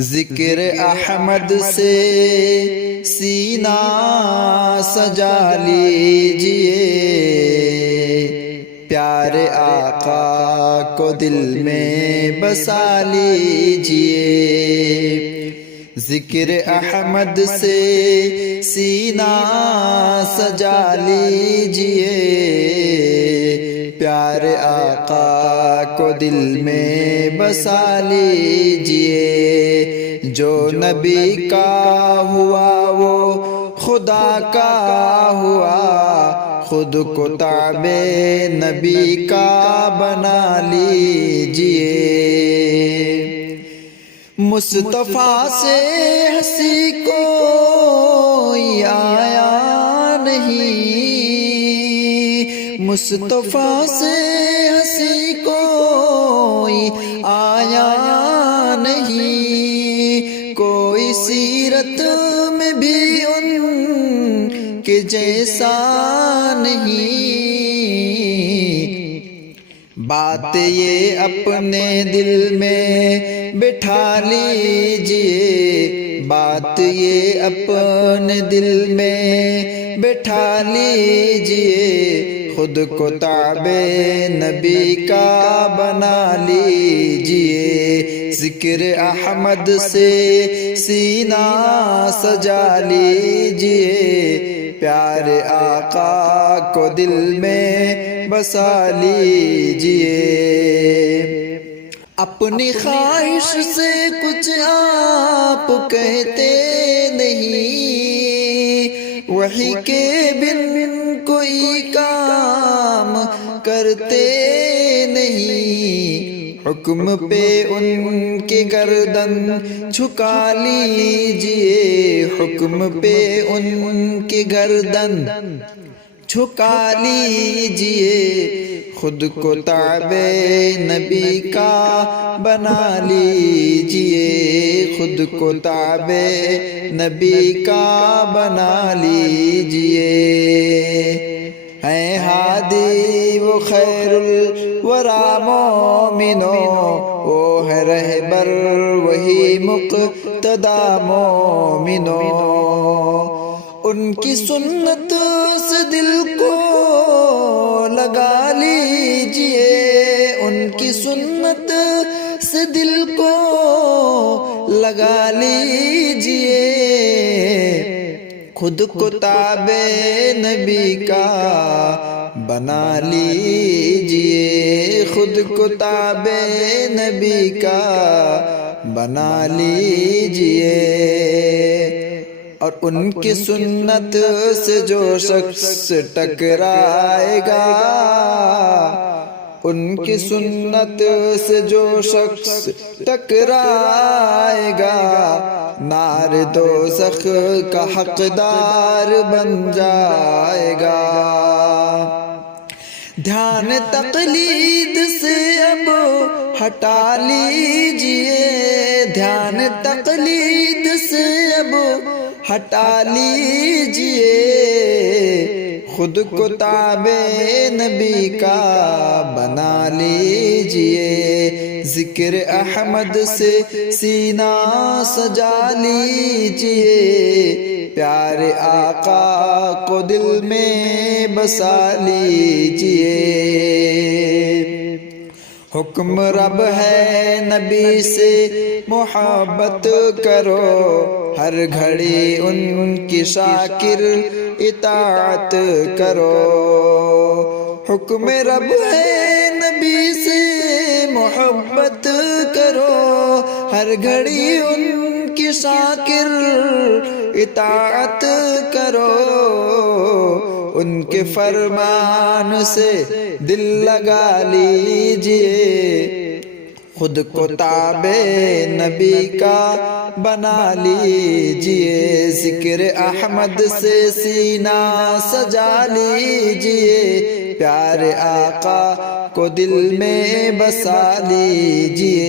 ذکر احمد سے سینہ سجا لیجئے، پیارے آقا کو دل میں بسا لیجئے۔ ذکر احمد سے سینہ سجا لیجئے، پیارے آقا کو دل میں بسا لیجئے۔ جو نبی کا ہوا وہ خدا کا ہوا، خود کو تابع نبی کا بنا لیجئے۔ مصطفیٰ سے ہنسی کوئی آیا نہیں، مصطفیٰ سے ہنسی کوئی آیا نہیں، کوئی سیرت میں بھی ان کے جیسا نہیں۔ بات یہ اپنے دل میں بٹھا لیجئے، بات یہ اپنے دل میں بٹھا لیجئے، خود کو تابع نبی کا بنا لیجئے۔ ذکر احمد سے سینہ سجا لیجئے، پیارے آقا کو دل میں بسا لیجئے۔ اپنی خواہش سے کچھ آپ کہتے نہیں، وحی کے بن کوئی کام کرتے نہیں، حکم پہ ان کی گردن جھکا لیجئے، حکم پہ ان کی گردن جھکا لیجئے، خود کو تابع نبی کا بنا لیجئے، خود کو تابع نبی کا بنا لیجئے۔ اے ہادی وہ خیر الورا مومنو، وہ ہے رہبر وہی مقتدا مومنو، ان کی سنت سے دل کو لگا لیجئے، ان کی سنت سے دل کو لگا لیجئے، خود کو تابع نبی کا بنا لیجئے، خود کو تابع نبی کا بنا لیجئے۔ اور ان کی سنت سے جو شخص ٹکرائے گا، ان کی سنت سے جو شخص ٹکرائے گا، نار دوزخ کا حقدار بن جائے گا۔ دھیان تقلید سے اب ہٹا لیجئے، دھیان تقلید سے اب ہٹا لیجئے، خود کو تابع نبی کا بنا لیجئے۔ ذکر احمد سے سینہ سجا لیجئے، پیارے آقا کو دل میں بسا لیجئے۔ حکم رب ہے نبی سے محبت کرو، ہر گھڑی ان کی شاکر اطاعت کرو۔ حکم رب ہے نبی سے محبت کرو، ہر گھڑی ان کی شاکر اطاعت کرو، ان کے فرمان سے دل لگا لیجئے، خود کو تابع نبی کا بنا لیجئے۔ ذکر احمد سے سینہ سجا لیجئے، پیارے آقا کو دل میں بسا لیجئے۔